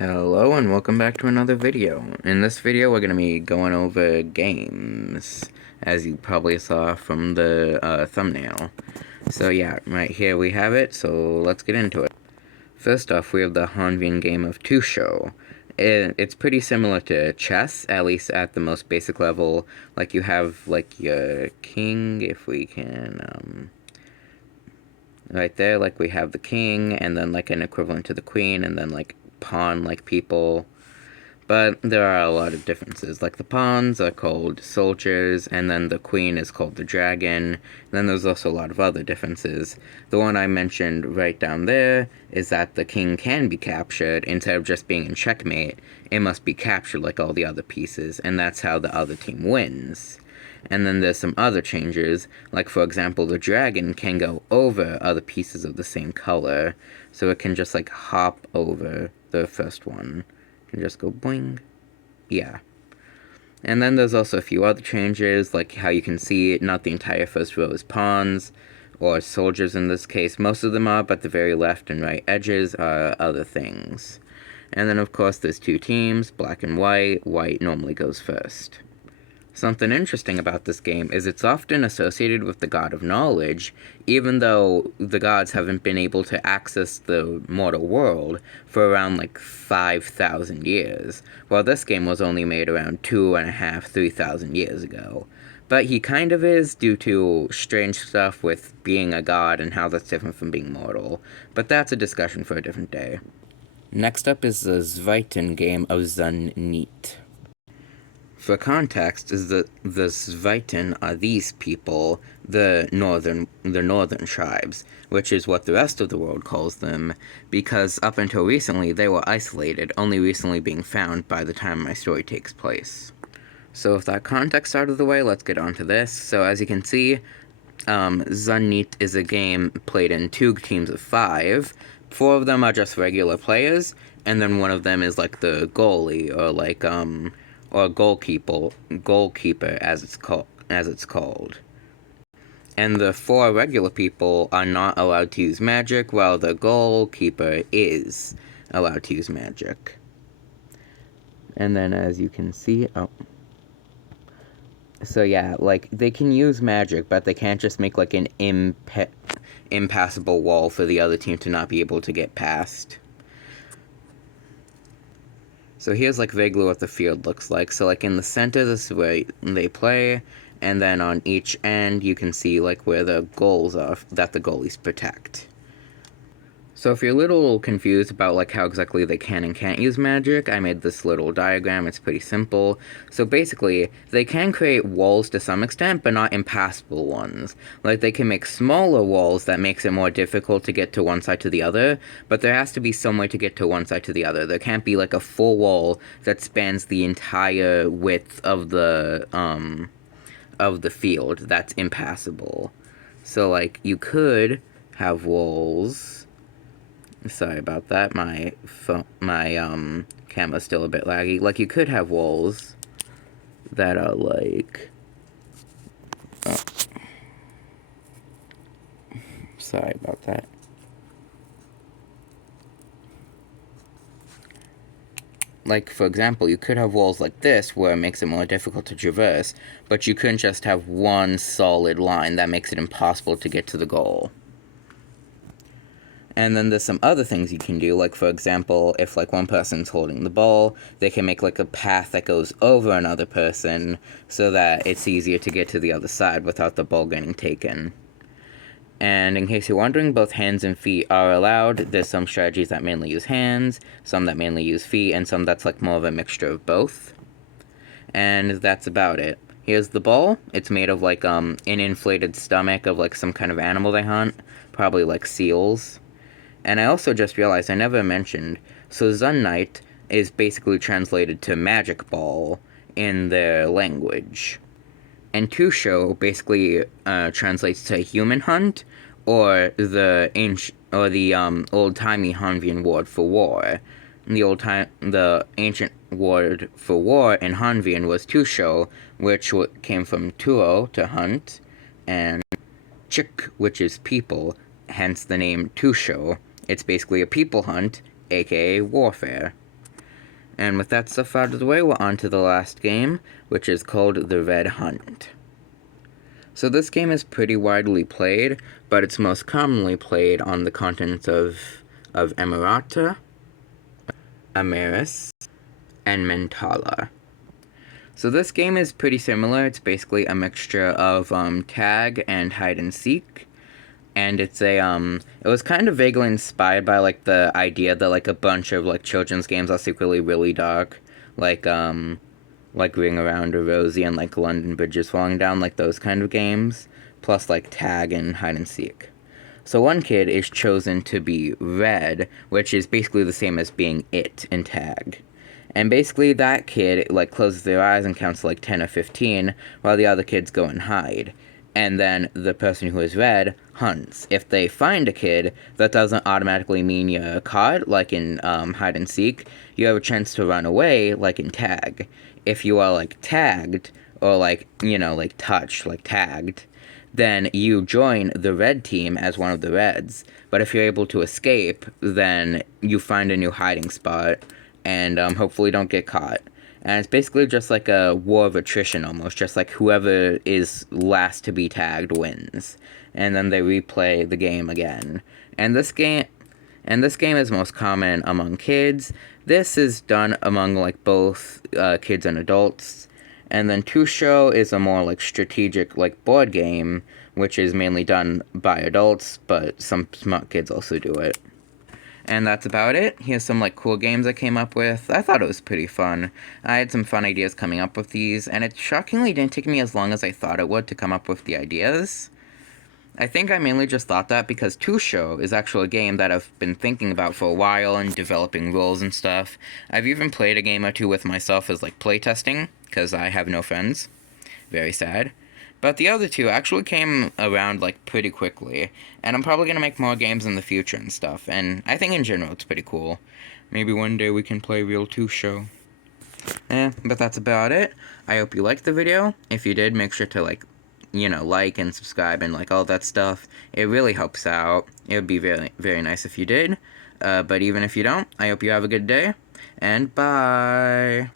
Hello and welcome back to another video. In this video we're going to be going over games, as you probably saw from the thumbnail. So yeah, right here we have it, so let's get into it. First off, we have the Hanvian game of Tusho. It's pretty similar to chess, at least at the most basic level. Like you have like your king, if we can, right there, like we have the king, and then like an equivalent to the queen, and then like pawn-like people. But there are a lot of differences. Like the pawns are called soldiers, and then the queen is called the dragon. And then there's also a lot of other differences. The one I mentioned right down there is that the king can be captured. Instead of just being in checkmate, it must be captured like all the other pieces, and that's how the other team wins. And then there's some other changes, like for example, the dragon can go over other pieces of the same color, so it can just like hop over the first one. It can just go boing. Yeah. And then there's also a few other changes, like how you can see not the entire first row is pawns, or soldiers in this case. Most of them are, but the very left and right edges are other things. And then of course there's two teams, black and white. White normally goes first. Something interesting about this game is it's often associated with the god of knowledge, even though the gods haven't been able to access the mortal world for around like 5,000 years, while this game was only made around 2.5, 3,000 years ago. But he kind of is, due to strange stuff with being a god and how that's different from being mortal. But that's a discussion for a different day. Next up is the Zweiten game of Zun-Neet. For context, is that the Sveiten are these people, the northern tribes, which is what the rest of the world calls them, because up until recently they were isolated, only recently being found by the time my story takes place. So with that context out of the way, let's get on to this. So as you can see, Zun-Neet is a game played in 2 teams of 5. 4 of them are just regular players, and then one of them is like the goalie, or like or goalkeeper as it's called. And the 4 regular people are not allowed to use magic, while the goalkeeper is allowed to use magic. And then as you can see, so yeah, like they can use magic, but they can't just make like an impassable wall for the other team to not be able to get past. So here's like vaguely what the field looks like. So like in the center, this is where they play, and then on each end you can see like where the goals are that the goalies protect. So if you're a little confused about like how exactly they can and can't use magic, I made this little diagram. It's pretty simple. So basically, they can create walls to some extent, but not impassable ones. Like they can make smaller walls that makes it more difficult to get to one side to the other, but there has to be some way to get to one side to the other. There can't be like a full wall that spans the entire width of the field that's impassable. So like you could have walls. Sorry about that. My camera's still a bit laggy. Like you could have walls that are like, oh, sorry about that. Like, for example, you could have walls like this where it makes it more difficult to traverse, but you couldn't just have one solid line that makes it impossible to get to the goal. And then there's some other things you can do, like for example, if like one person's holding the ball, they can make like a path that goes over another person so that it's easier to get to the other side without the ball getting taken. And in case you're wondering, both hands and feet are allowed. There's some strategies that mainly use hands, some that mainly use feet, and some that's like more of a mixture of both. And that's about it. Here's the ball. It's made of like an inflated stomach of like some kind of animal they hunt, probably like seals. And I also just realized I never mentioned, so Zun-Neet is basically translated to magic ball in their language. And Tusho basically translates to human hunt, or the old-timey Hanvian word for war. The ancient word for war in Hanvian was Tusho, which came from tuo, to hunt, and chik, which is people, hence the name Tusho. It's basically a people hunt, aka warfare. And with that stuff out of the way, we're on to the last game, which is called The Red Hunt. So this game is pretty widely played, but it's most commonly played on the continents of Emirata, Ameris, and Mentala. So this game is pretty similar. It's basically a mixture of tag and hide and seek. And it's a it was kind of vaguely inspired by like the idea that like a bunch of like children's games are secretly really dark, like Ring Around a Rosie and like London Bridges Falling Down, like those kind of games, plus like tag and hide and seek. So one kid is chosen to be red, which is basically the same as being it in tag. And basically that kid like closes their eyes and counts like 10 or 15 while the other kids go and hide. And then the person who is red hunts. If they find a kid, that doesn't automatically mean you're caught, like in hide and seek. You have a chance to run away, like in tag. If you are like tagged, or like, you know, like touched, like tagged, then you join the red team as one of the reds. But if you're able to escape, then you find a new hiding spot and hopefully don't get caught. And it's basically just like a war of attrition almost, just like whoever is last to be tagged wins. And then they replay the game again. And this game is most common among kids. This is done among like both kids and adults. And then Tusho is a more like strategic like board game, which is mainly done by adults, but some smart kids also do it. And that's about it. Here's some like cool games I came up with. I thought it was pretty fun. I had some fun ideas coming up with these, and it shockingly didn't take me as long as I thought it would to come up with the ideas. I think I mainly just thought that because Tusho is actually a game that I've been thinking about for a while and developing rules and stuff. I've even played a game or two with myself as like playtesting, because I have no friends. Very sad. But the other two actually came around like pretty quickly, and I'm probably going to make more games in the future and stuff, and I think in general it's pretty cool. Maybe one day we can play real Tusho. But that's about it. I hope you liked the video. If you did, make sure to like and subscribe and like all that stuff. It really helps out. It would be very, very nice if you did. But even if you don't, I hope you have a good day, and bye.